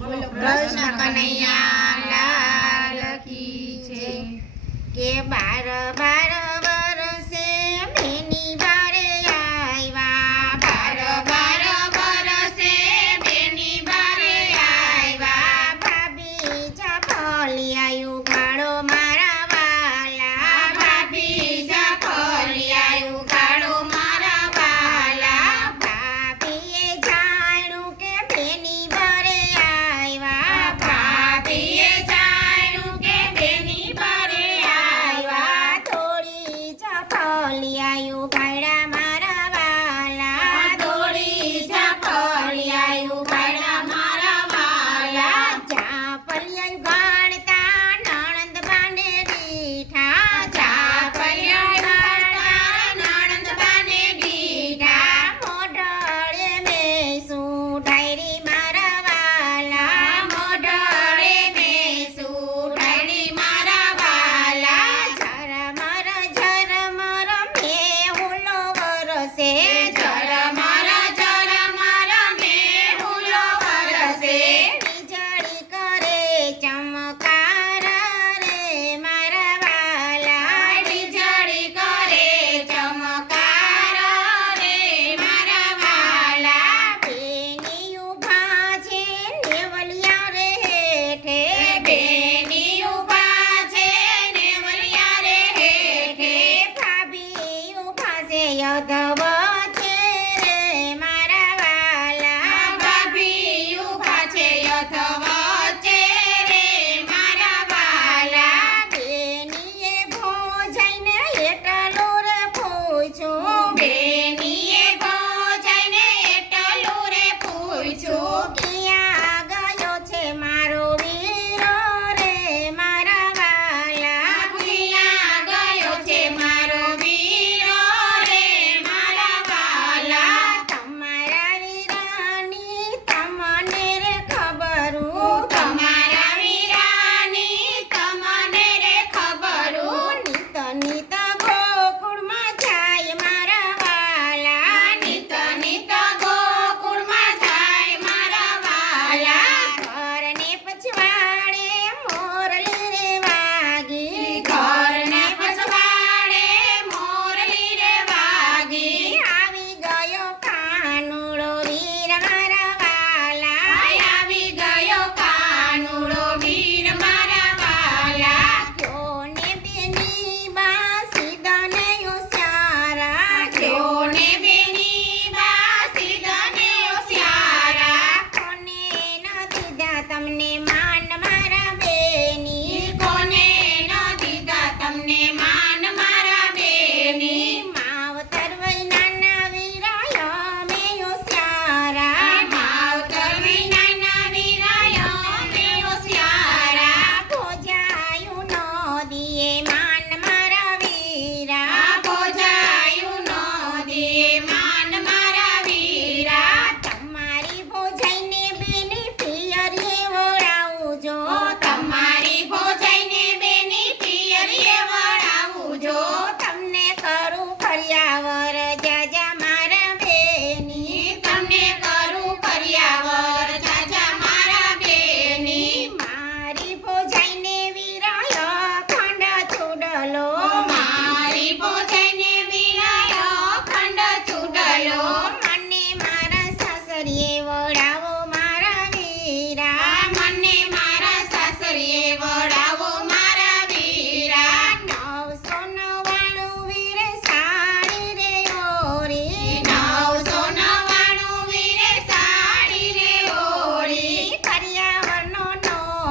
કૃષ્ણ કનૈયા લાલ કી છે. કે બાર બાર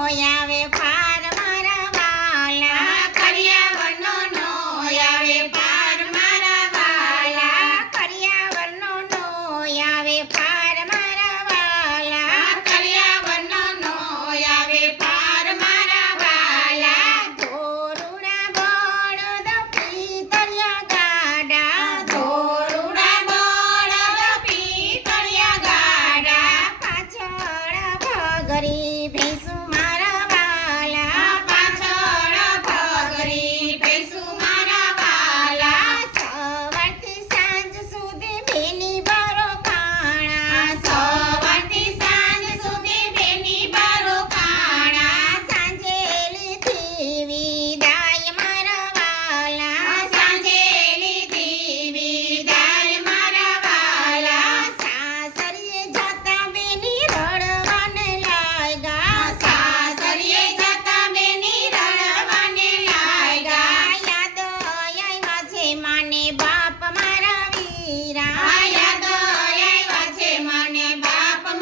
આવે પાર મારા વાલા. કરિયાવરનો નો આવે પાર મારા વાલા. કરિયાવરનો નો આવે પાર